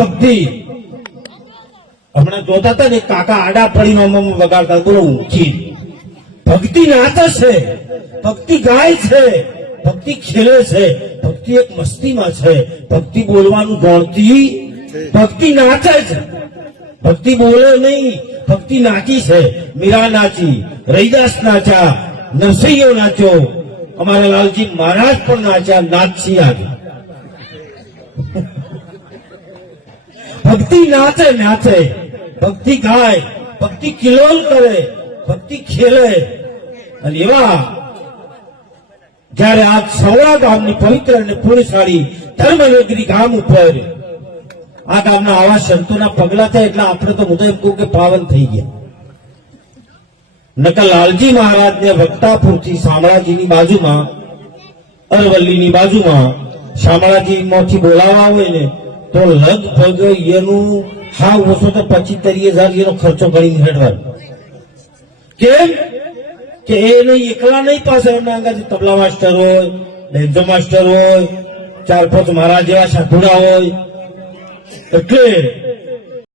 ભક્તિ હમણાં જોતા હતા ને કાકા આડા પડીને વગાડતા બોલો ઊંચી ભક્તિ નાચે છે, ભક્તિ ગાય છે, ભક્તિ ખેલે છે, ભક્તિ એક મસ્તીમાં છે, ભક્તિ બોલવાનું ગણતી, ભક્તિ નાચે છે, ભક્તિ બોલે નહીં, ભક્તિ નાચી છે. મીરા નાચી, રૈદાસ નાચ્યા, નરસૈયો નાચ્યો, અમારા લાલજી મહારાજ પણ નાચ્યા, નાચી આજે ભક્તિ નાચે નાચે, ભક્તિ ગાય, ભક્તિ કિલોલ કરે, ભક્તિ ખેલે. અને એવા જયારે આ સવડા ગામની પવિત્ર અને પુણ્યશાળી ધર્મનગરી ગામ ઉપર આ ગામના આવા સંતોના પગલા થાય એટલે આપણે તો હું તો એમ કહું કે પાવન થઈ ગયા. નકર લાલજી મહારાજને વક્તાપુરથી શામળાજીની બાજુમાં, અરવલ્લીની બાજુમાં શામળાજી માંથી બોલાવવા હોય ને તો લગભગ એનું હા ઓછો તો 25-30,000 એનો ખર્ચો કરીને હેડવાનો. કેમ કે એને એકલા નહીં, પાસે એમના અંગાથી તબલા માસ્ટર હોય, બેન્જો માસ્ટર હોય, 4-5 મારા જેવા સાધુડા હોય. એટલે